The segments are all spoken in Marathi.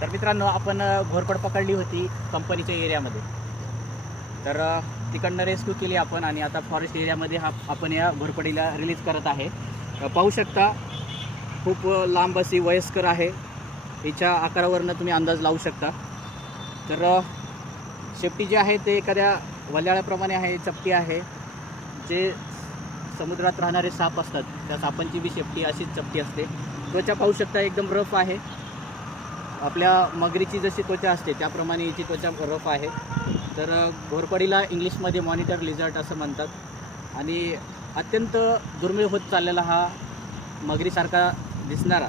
तर मित्रांनो आपण घोरपड पकडली होती कंपनीच्या एरियामध्ये. तर तिकडनं रेस्क्यू केली आपण आणि आता फॉरेस्ट एरियामध्ये हा आपण या घोरपडीला रिलीज करत आहे. पाहू शकता खूप लांब अशी वयस्कर आहे. हिच्या आकारावरनं तुम्ही अंदाज लावू शकता. तर शेपटी जे आहे ते एखाद्या वल्याळाप्रमाणे आहे चपटी आहे. जे समुद्रात राहणारे साप असतात त्या सापांची बी शेपटी अशीच चपटी असते. त्वचा पाहू शकता एकदम रफ आहे. आपल्या मगरीची जशी त्वचा असते त्याप्रमाणे हिची त्वचा रफ आहे. तर घोरपडीला इंग्लिशमध्ये मॉनिटर लिझर्ट असं म्हणतात. आणि अत्यंत दुर्मिळ होत चाललेला हा मगरीसारखा दिसणारा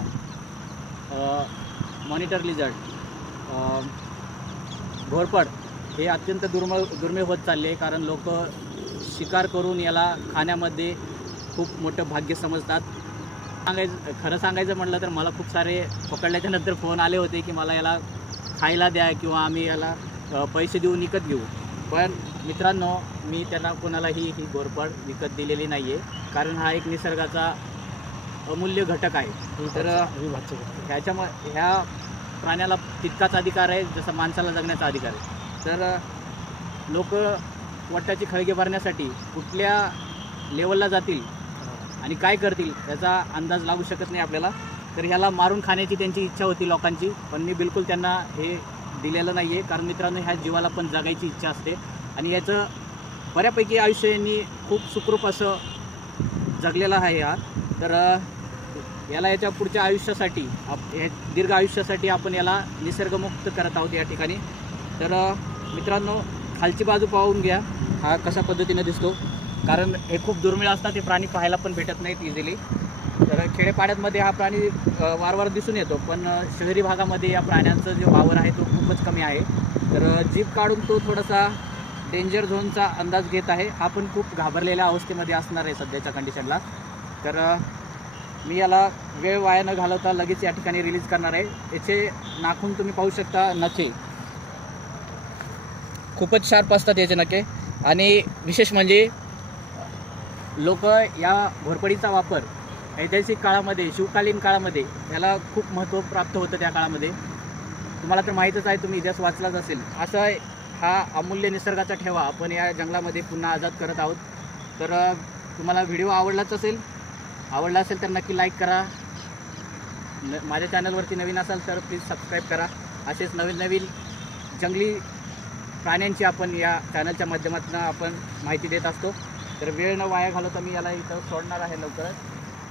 मॉनिटर लिझर्ट घोरपड हे अत्यंत दुर्मळ दुर्मिळ होत चालले आहे कारण लोक शिकार करून याला खाण्यामध्ये खूप मोठं भाग्य समजतात. सांगायचं खरं सांगायचं म्हटलं तर मला खूप सारे पकडल्याच्या नंतर फोन आले होते की मला याला खायला द्या किंवा आम्ही याला पैसे देऊन विकत घेऊ. पण मित्रांनो मी त्यांना कोणालाही ही घोरपड विकत दिलेली नाही आहे कारण हा एक निसर्गाचा अमूल्य घटक आहे. तर ह्याच्याम ह्या प्राण्याला तितकाच अधिकार आहे जसा माणसाला जगण्याचा अधिकार आहे. तर लोक वट्टाची खळगे भरण्यासाठी कुठल्या लेवलला जातील आणि काय करतील याचा अंदाज लागू शकत नाही आपल्याला. तर ह्याला मारून खाण्याची त्यांची इच्छा होती लोकांची पण मी बिलकुल त्यांना हे दिलेलं नाही आहे कारण मित्रांनो ह्या जीवाला पण जगायची इच्छा असते. आणि याचं बऱ्यापैकी आयुष्य यांनी खूप सुखरूप असं जगलेलं आहे हा तर याला याच्या पुढच्या आयुष्यासाठी आप दीर्घ आयुष्यासाठी आपण याला निसर्गमुक्त करत आहोत या ठिकाणी. तर मित्रांनो खालची बाजू पाहून घ्या. हा कशा पद्धतीने दिसतो. कारण हे खूप दुर्मिळ असतात ते प्राणी पाहायला पण भेटत नाहीत इझिली तर खेडेपाड्यांमध्ये हा प्राणी वारंवार दिसून येतो पण शहरी भागामध्ये या प्राण्यांचं जो वावर आहे तो खूपच कमी आहे. तर जीप काढून तो थोडासा डेंजर झोनचा अंदाज घेत आहे. हा पण खूप घाबरलेल्या अवस्थेमध्ये असणार आहे सध्याच्या कंडिशनला तर मी याला वेळ वाया न घालवता लगेच या ठिकाणी रिलीज करणार आहे. याचे नाखून तुम्ही पाहू शकता नखे. खूपच शार्प असतात याचे नखे. आणि विशेष म्हणजे लोक या घोरपडीचा वापर ऐतिहासिक काळामध्ये शिवकालीन काळामध्ये याला खूप महत्त्व प्राप्त होतं त्या काळामध्ये. तुम्हाला तर माहीतच आहे तुम्ही इतिहास वाचलाच असेल. असा हा अमूल्य निसर्गाचा ठेवा आपण या जंगलामध्ये पुन्हा आजाद करत आहोत. तर तुम्हाला व्हिडिओ आवडलाच असेल आवडला असेल तर नक्की लाईक करा. न माझ्या चॅनलवरती नवीन असाल तर प्लीज सबस्क्राईब करा. असेच नवीन नवीन जंगली प्राण्यांची आपण या चॅनलच्या माध्यमातून आपण माहिती देत असतो. तर वेळ न वाया घालवता मी याला इथं सोडणार आहे लवकरच.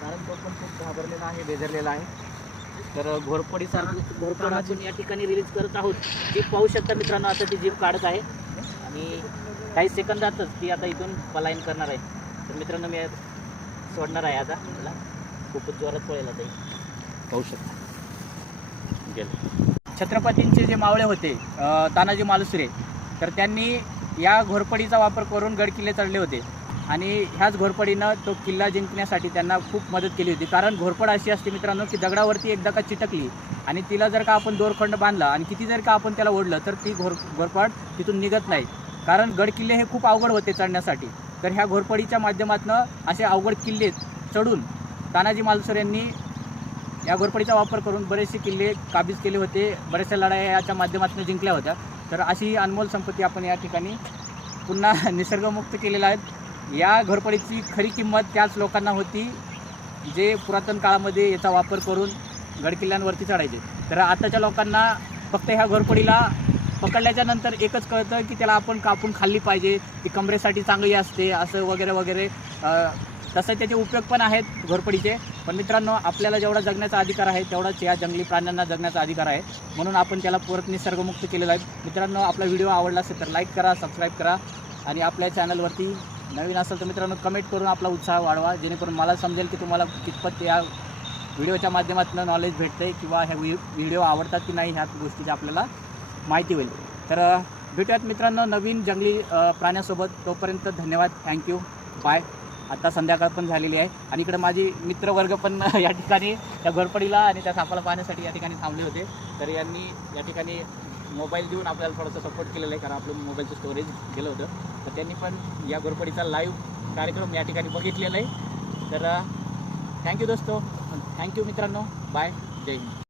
कारण तो पण खूप घाबरलेला आहे बेजरलेला आहे. तर घोरपडीसारखं घोरपड आपण या ठिकाणी रिलीज करत आहोत. ती पाहू शकता मित्रांनो आता ती जीव काढत आहे. आणि काही सेकंदातच ती आता इथून पलायन करणार आहे. तर मित्रांनो मी सोडणार आहे आता मला खूपच जोरात पळेल आता पाहू शकता. गेलं. छत्रपतींचे जे मावळे होते तानाजी मालुसरे तर त्यांनी या घोरपडीचा वापर करून गडकिल्ले चढले होते. आणि ह्याच घोरपडीनं तो किल्ला जिंकण्यासाठी त्यांना खूप मदत केली होती. कारण घोरपड अशी असते मित्रांनो की दगडावरती एकदा का चिटकली आणि तिला जर का आपण दोरखंड बांधला आणि किती जर का आपण त्याला ओढलं तर ती घोर घोरपड तिथून निघत नाही. कारण गडकिल्ले हे खूप अवघड होते चढण्यासाठी. तर ह्या घोरपडीच्या माध्यमातून असे अवघड किल्ले चढून तानाजी मालुसर यांनी या घोरपडीचा वापर करून बरेचसे किल्ले काबीज केले होते. बऱ्याचशा लढाया याच्या माध्यमातून जिंकल्या होत्या. तर अशी अनमोल संपत्ती आपण या ठिकाणी पुन्हा निसर्गमुक्त केलेला आहेत या घोरपडीची खरी किंमत त्याच लोकांना होती जे पुरातन काळामध्ये याचा वापर करून गडकिल्ल्यांवरती चढायचे. तर आताच्या लोकांना फक्त ह्या घोरपडीला पकडल्याच्या नंतर एकच कळतं की त्याला आपण कापून खाल्ली पाहिजे ती कमरेसाठी चांगली असते असं वगैरे वगैरे. तसं त्याचे उपयोग पण आहेत घोरपडीचे पण मित्रांनो आपल्याला जेवढा जगण्याचा अधिकार आहे तेवढाच या जंगली प्राण्यांना जगण्याचा अधिकार आहे. म्हणून आपण त्याला परत निसर्गमुक्त केलेला आहे. मित्रांनो आपला व्हिडिओ आवडला असेल तर लाईक करा सबस्क्राईब करा. आणि आपल्या चॅनलवरती नवीन असेल तर मित्रांनो कमेंट करून आपला उत्साह वाढवा. जेणेकरून मला समजेल की तुम्हाला कितपत या व्हिडिओच्या माध्यमातून नॉलेज भेटते किंवा ह्या व्हिडिओ आवडतात की नाही ह्या गोष्टीची आपल्याला माहिती होईल. तर भेटूयात मित्रांनो नवीन जंगली प्राण्यासोबत. तोपर्यंत धन्यवाद. थँक्यू बाय आता संध्याकाळ पण झालेली आहे. आणि इकडे माझी मित्रवर्ग पण या ठिकाणी त्या घरपडीला आणि त्या सापाला पाहण्यासाठी या ठिकाणी थांबले होते. तर यांनी या ठिकाणी मोबाईल देऊन आपल्याला थोडंसं सपोर्ट केलेलं आहे कारण आपलं मोबाईलचं स्टोरेज गेलं होतं. तर त्यांनी पण या घोरपडीचा लाईव्ह कार्यक्रम या ठिकाणी बघितलेला आहे. तर थँक्यू दोस्तो. थँक्यू मित्रांनो. बाय जय हिंद.